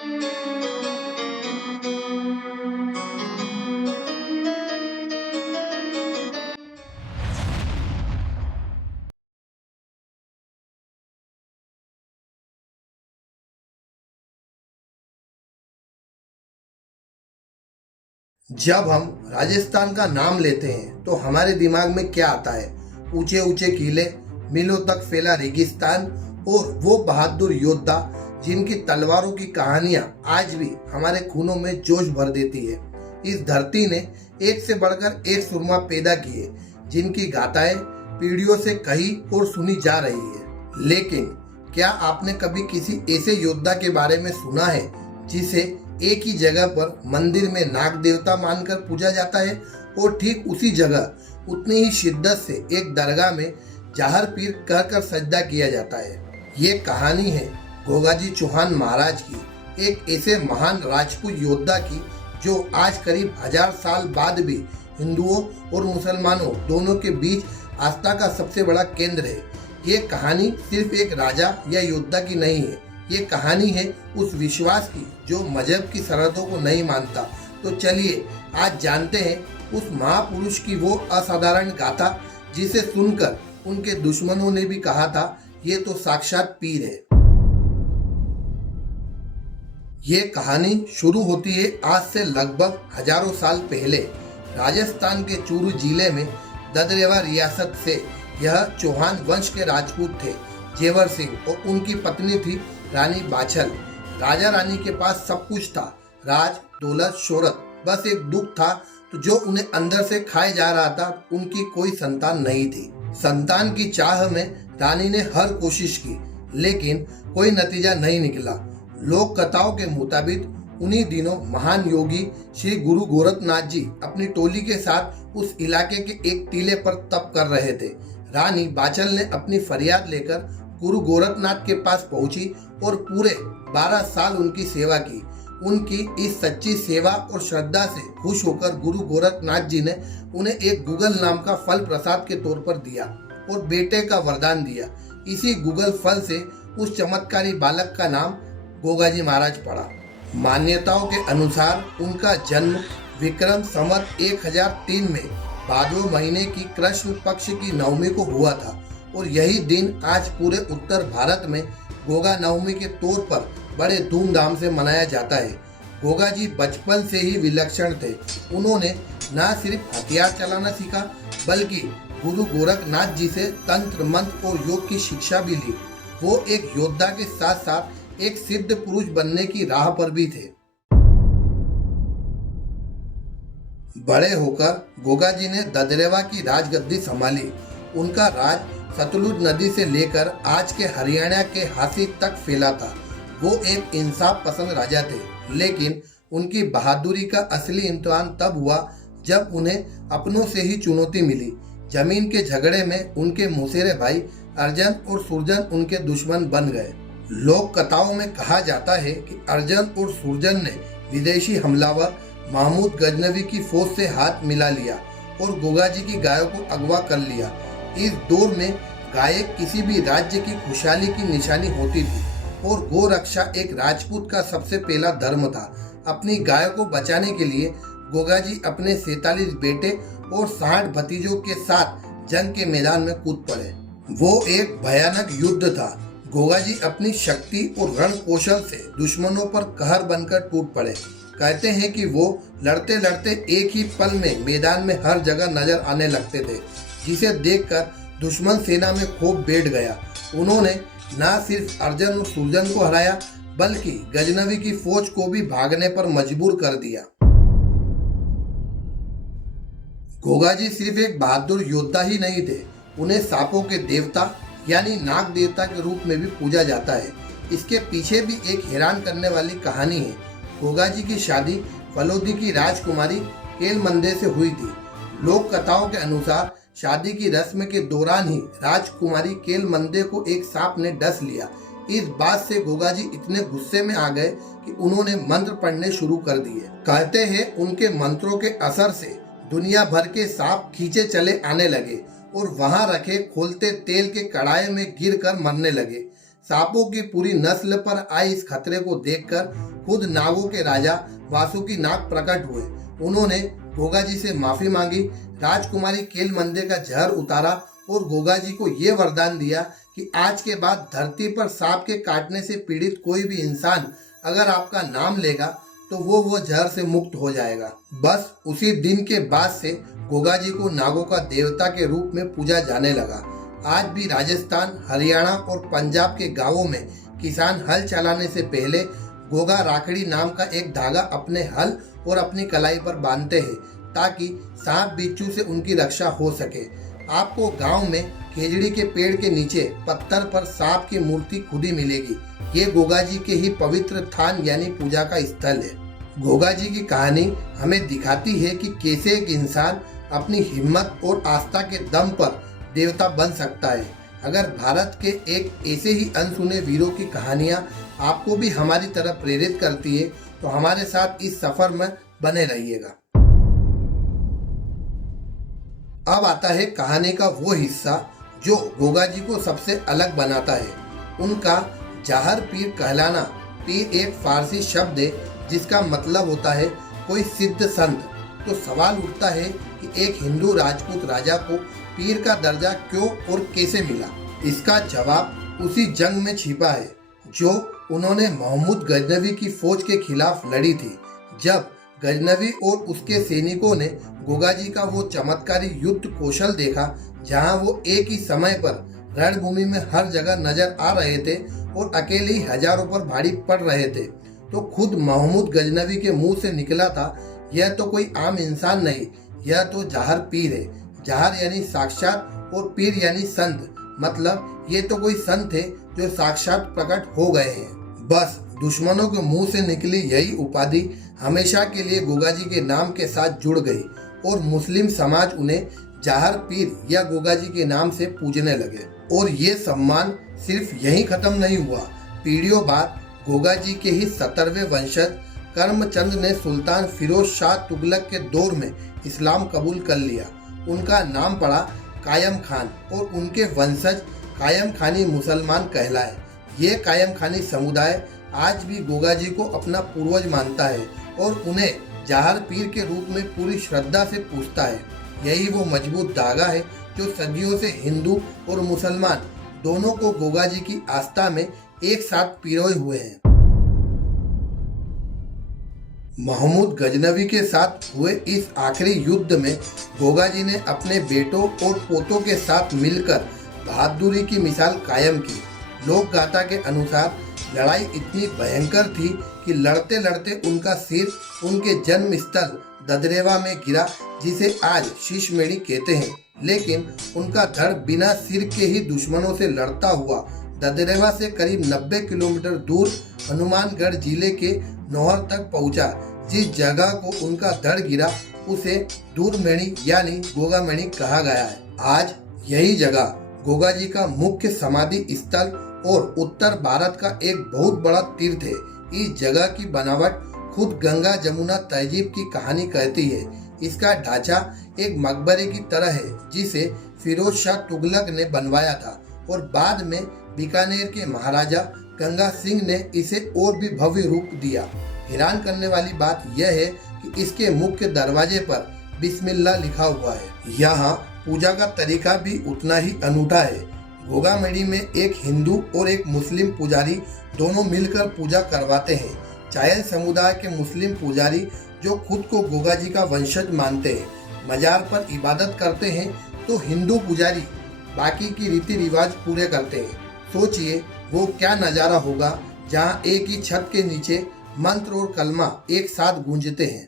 जब हम राजस्थान का नाम लेते हैं तो हमारे दिमाग में क्या आता है? ऊंचे ऊंचे किले, मीलों तक फैला रेगिस्तान और वो बहादुर योद्धा जिनकी तलवारों की कहानियां आज भी हमारे खूनों में जोश भर देती है। इस धरती ने एक से बढ़कर एक सुरमा पैदा किए जिनकी गाथाएं पीढ़ियों से कही और सुनी जा रही है। लेकिन क्या आपने कभी किसी ऐसे योद्धा के बारे में सुना है जिसे एक ही जगह पर मंदिर में नाग देवता मानकर पूजा जाता है और ठीक उसी जगह उतनी ही शिद्दत से एक दरगाह में जाहर पीर कहकर सजदा किया जाता है? ये कहानी है गोगाजी चौहान महाराज की, एक ऐसे महान राजपूत योद्धा की जो आज करीब 1000 साल बाद भी हिंदुओं और मुसलमानों दोनों के बीच आस्था का सबसे बड़ा केंद्र है। ये कहानी सिर्फ एक राजा या योद्धा की नहीं है, ये कहानी है उस विश्वास की जो मजहब की सरहदों को नहीं मानता। तो चलिए आज जानते हैं उस महापुरुष की वो असाधारण गाथा जिसे सुनकर उनके दुश्मनों ने भी कहा था ये तो साक्षात पीर है। ये कहानी शुरू होती है आज से लगभग हजारों साल पहले। राजस्थान के चूरू जिले में ददरेवा रियासत से यह चौहान वंश के राजपूत थे जेवर सिंह और उनकी पत्नी थी रानी बाछल। राजा रानी के पास सब कुछ था, राज, दौलत, शोहरत, बस एक दुख था तो जो उन्हें अंदर से खाए जा रहा था, उनकी कोई संतान नहीं थी। संतान की चाह में रानी ने हर कोशिश की लेकिन कोई नतीजा नहीं निकला। लोक कथाओं के मुताबिक उन्हीं दिनों महान योगी श्री गुरु गोरखनाथ जी अपनी टोली के साथ उस इलाके के एक टीले पर तप कर रहे थे। रानी बाछल ने अपनी फरियाद लेकर गुरु गोरखनाथ के पास पहुंची और पूरे 12 साल उनकी सेवा की। उनकी इस सच्ची सेवा और श्रद्धा से खुश होकर गुरु गोरखनाथ जी ने उन्हें एक गुगल नाम का फल प्रसाद के तौर पर दिया और बेटे का वरदान दिया। इसी गुगल फल से उस चमत्कारी बालक का नाम गोगाजी महाराज पड़ा। मान्यताओं के अनुसार उनका जन्म विक्रम संवत 1003 में भादो महीने की कृष्ण पक्ष की नवमी को हुआ था और यही दिन आज पूरे उत्तर भारत में गोगा नवमी के तौर पर बड़े धूमधाम से मनाया जाता है। गोगा जी बचपन से ही विलक्षण थे। उन्होंने न सिर्फ हथियार चलाना सीखा बल्कि गुरु गोरखनाथ जी से तंत्र मंत्र और योग की शिक्षा भी ली। वो एक योद्धा के साथ साथ एक सिद्ध पुरुष बनने की राह पर भी थे। बड़े होकर गोगा जी ने ददरेवा की राजगद्दी संभाली। उनका राज सतलुज नदी से लेकर आज के हरियाणा के हाथी तक फैला था। वो एक इंसाफ पसंद राजा थे लेकिन उनकी बहादुरी का असली इम्तिहान तब हुआ जब उन्हें अपनों से ही चुनौती मिली। जमीन के झगड़े में उनके मौसेरे भाई अर्जन और सुरजन उनके दुश्मन बन गए। लोक कथाओं में कहा जाता है कि अर्जन और सुरजन ने विदेशी हमलावर महमूद गजनवी की फौज से हाथ मिला लिया और गोगाजी की गायों को अगवा कर लिया। इस दौर में गाय किसी भी राज्य की खुशहाली की निशानी होती थी और गौ रक्षा एक राजपूत का सबसे पहला धर्म था। अपनी गाय को बचाने के लिए गोगाजी अपने 47 बेटे और 60 भतीजों के साथ जंग के मैदान में कूद पड़े। वो एक भयानक युद्ध था। गोगाजी अपनी शक्ति और रण कौशल से दुश्मनों पर कहर बनकर टूट पड़े। कहते हैं कि वो लड़ते लड़ते एक ही पल में मैदान में हर जगह नजर आने लगते थे, जिसे देखकर दुश्मन सेना में खौफ बैठ गया। उन्होंने न सिर्फ अर्जन और सुरजन को हराया बल्कि गजनवी की फौज को भी भागने पर मजबूर कर दिया। गोगाजी सिर्फ एक बहादुर योद्धा ही नहीं थे, उन्हें सांपों के देवता यानी नाग देवता के रूप में भी पूजा जाता है। इसके पीछे भी एक हैरान करने वाली कहानी है। गोगाजी की शादी फलोदी की राजकुमारी केलमंदे से हुई थी। लोक कथाओं के अनुसार शादी की रस्म के दौरान ही राजकुमारी केलमंदे को एक सांप ने डस लिया। इस बात से गोगाजी इतने गुस्से में आ गए कि उन्होंने मंत्र पढ़ने शुरू कर दिए। कहते हैं उनके मंत्रों के असर से दुनिया भर के सांप खींचे चले आने लगे और वहां रखे खोलते तेल के कड़ाहे में गिरकर मरने लगे। सांपों की पूरी नस्ल पर आए इस खतरे को देखकर खुद नागों के राजा वासुकीनाग प्रकट हुए। उन्होंने गोगा जी से माफी मांगी, राजकुमारी केलमंदे का जहर उतारा और गोगा जी को ये वरदान दिया कि आज के बाद धरती पर सांप के काटने से पीड़ित कोई भी इंसान अगर आपका नाम लेगा तो वो जहर से मुक्त हो जाएगा। बस उसी दिन के बाद से गोगा जी को नागों का देवता के रूप में पूजा जाने लगा। आज भी राजस्थान, हरियाणा और पंजाब के गांवों में किसान हल चलाने से पहले गोगा राखड़ी नाम का एक धागा अपने हल और अपनी कलाई पर बांधते हैं ताकि सांप बिच्छू से उनकी रक्षा हो सके। आपको गांव में खेजड़ी के पेड़ के नीचे पत्थर पर सांप की मूर्ति खुदी मिलेगी। ये गोगा जी के ही पवित्र स्थान यानी पूजा का स्थल है। गोगा जी की कहानी हमें दिखाती है कि कैसे एक इंसान अपनी हिम्मत और आस्था के दम पर देवता बन सकता है। अगर भारत के एक ऐसे ही अनसुने वीरों की कहानियां आपको भी हमारी तरह प्रेरित करती है तो हमारे साथ इस सफर में बने रहिएगा। अब आता है कहानी का वो हिस्सा जो गोगा जी को सबसे अलग बनाता है, उनका जाहर पीर कहलाना। पीर एक फारसी शब्द है जिसका मतलब होता है कोई सिद्ध संत। तो सवाल उठता है कि एक हिंदू राजपूत राजा को पीर का दर्जा क्यों और कैसे मिला। इसका जवाब उसी जंग में छिपा है जो उन्होंने महमूद गजनवी की फौज के खिलाफ लड़ी थी। जब गजनवी और उसके सैनिकों ने गोगा जी का वो चमत्कारी युद्ध कौशल देखा, जहां वो एक ही समय पर रणभूमि में हर जगह नजर आ रहे थे और अकेले ही हजारों पर भारी पड़ रहे थे, तो खुद महमूद गजनवी के मुंह से निकला था, यह तो कोई आम इंसान नहीं, यह तो जाहर पीर है। जाहर यानी साक्षात और पीर यानी संत, मतलब ये तो कोई संत है जो साक्षात प्रकट हो गए हैं। बस दुश्मनों के मुंह से निकली यही उपाधि हमेशा के लिए गोगा जी के नाम के साथ जुड़ गई और मुस्लिम समाज उन्हें जाहर पीर या गोगा जी के नाम से पूजने लगे। और ये सम्मान सिर्फ यहीं खत्म नहीं हुआ। पीढ़ियों बाद गोगा जी के ही 17वें वंशज करमचंद ने सुल्तान फिरोज शाह तुगलक के दौर में इस्लाम कबूल कर लिया। उनका नाम पड़ा कायम खान और उनके वंशज कायम खानी मुसलमान कहलाए। ये कायम खानी समुदाय आज भी गोगा जी को अपना पूर्वज मानता है और उन्हें जाहर पीर के रूप में पूरी श्रद्धा से पूजता है। यही वो मजबूत धागा है जो सदियों से हिंदू और मुसलमान दोनों को गोगा जी की आस्था में एक साथ पिरोए हुए हैं। महमूद गजनवी के साथ हुए इस आखिरी युद्ध में गोगा जी ने अपने बेटों और पोतों के साथ मिलकर बहादुरी की मिसाल कायम की। लोक गाथा के अनुसार लड़ाई इतनी भयंकर थी कि लड़ते लड़ते उनका सिर उनके जन्म स्थल ददरेवा में गिरा, जिसे आज शीशमेड़ी कहते हैं। लेकिन उनका धड़ बिना सिर के ही दुश्मनों से लड़ता हुआ ददरेवा से करीब 90 किलोमीटर दूर हनुमानगढ़ जिले के नौहर तक पहुंचा। जिस जगह को उनका धड़ गिरा उसे दूरमेणी यानी गोगामेणी कहा गया है। आज यही जगह गोगा जी का मुख्य समाधि स्थल और उत्तर भारत का एक बहुत बड़ा तीर्थ है। इस जगह की बनावट खुद गंगा जमुना तहजीब की कहानी कहती है। इसका ढांचा एक मकबरे की तरह है जिसे फिरोज शाह तुगलक ने बनवाया था और बाद में बीकानेर के महाराजा गंगा सिंह ने इसे और भी भव्य रूप दिया। हैरान करने वाली बात यह है कि इसके मुख्य दरवाजे पर बिस्मिल्लाह लिखा हुआ है। यहाँ पूजा का तरीका भी उतना ही अनूठा है। गोगामेड़ी में एक हिंदू और एक मुस्लिम पुजारी दोनों मिलकर पूजा करवाते हैं। चायल समुदाय के मुस्लिम पुजारी जो खुद को गोगा जी का वंशज मानते हैं मजार पर इबादत करते हैं, तो हिंदू पुजारी बाकी की रीति रिवाज पूरे करते हैं। सोचिए वो क्या नज़ारा होगा जहाँ एक ही छत के नीचे मंत्र और कलमा एक साथ गूंजते हैं।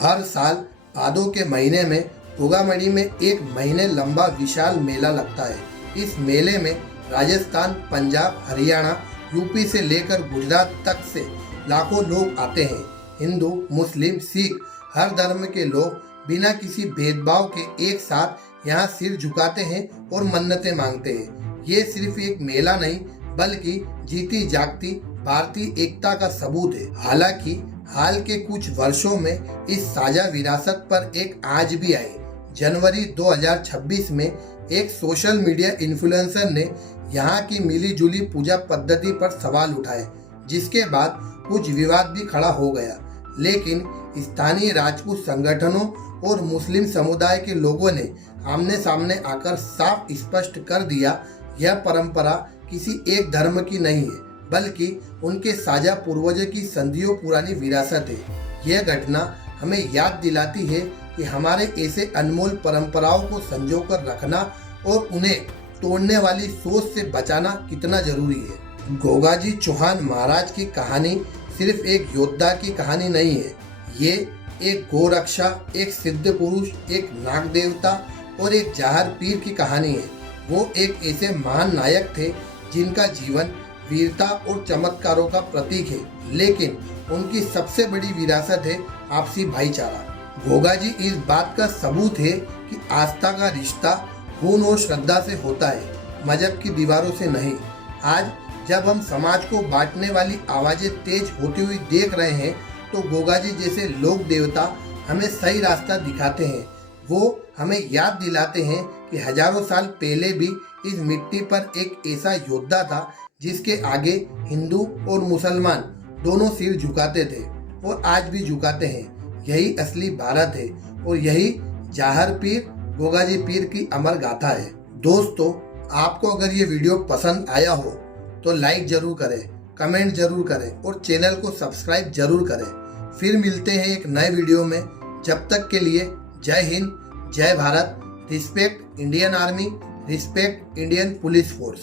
हर साल भादों के महीने में गोगामेड़ी में एक महीने लंबा विशाल मेला लगता है। इस मेले में राजस्थान, पंजाब, हरियाणा, यूपी से लेकर गुजरात तक से लाखों लोग आते हैं। हिंदू, मुस्लिम, सिख, हर धर्म के लोग बिना किसी भेदभाव के एक साथ यहाँ सिर झुकाते हैं और मन्नतें मांगते हैं। ये सिर्फ एक मेला नहीं बल्कि जीती जागती भारतीय एकता का सबूत है। हालांकि हाल के कुछ वर्षों में इस साझा विरासत पर एक आंच भी आई। जनवरी 2026 में एक सोशल मीडिया इन्फ्लुएंसर ने यहाँ की मिली जुली पूजा पद्धति पर सवाल उठाए, जिसके बाद कुछ विवाद भी खड़ा हो गया। लेकिन स्थानीय राजपूत संगठनों और मुस्लिम समुदाय के लोगों ने आमने सामने आकर साफ स्पष्ट कर दिया, यह परंपरा किसी एक धर्म की नहीं है, बल्कि उनके साझा पूर्वजों की सदियों पुरानी विरासत है। यह घटना हमें याद दिलाती है कि हमारे ऐसे अनमोल परंपराओं को संजो कर रखना और उन्हें तोड़ने वाली सोच से बचाना कितना जरूरी है। गोगाजी चौहान महाराज की कहानी सिर्फ एक योद्धा की कहानी नहीं है, ये एक गोरक्षा, एक सिद्ध पुरुष, एक नाग देवता और एक जाहर पीर की कहानी है। वो एक ऐसे महान नायक थे जिनका जीवन वीरता और चमत्कारों का प्रतीक है, लेकिन उनकी सबसे बड़ी विरासत है आपसी भाईचारा। गोगाजी इस बात का सबूत है कि आस्था का रिश्ता खून और श्रद्धा से होता है, मजहब की दीवारों से नहीं। आज जब हम समाज को बांटने वाली आवाजें तेज होती हुई देख रहे हैं, तो गोगाजी जैसे लोक देवता हमें सही रास्ता दिखाते हैं। वो हमें याद दिलाते हैं कि हजारों साल पहले भी इस मिट्टी पर एक ऐसा योद्धा था जिसके आगे हिंदू और मुसलमान दोनों सिर झुकाते थे और आज भी झुकाते हैं। यही असली भारत है और यही जाहर पीर गोगाजी पीर की अमर गाथा है। दोस्तों, आपको अगर ये वीडियो पसंद आया हो तो लाइक जरूर करें, कमेंट जरूर करें और चैनल को सब्सक्राइब जरूर करें। फिर मिलते हैं एक नए वीडियो में। जब तक के लिए जय हिंद, जय Bharat, respect Indian army, respect Indian police force.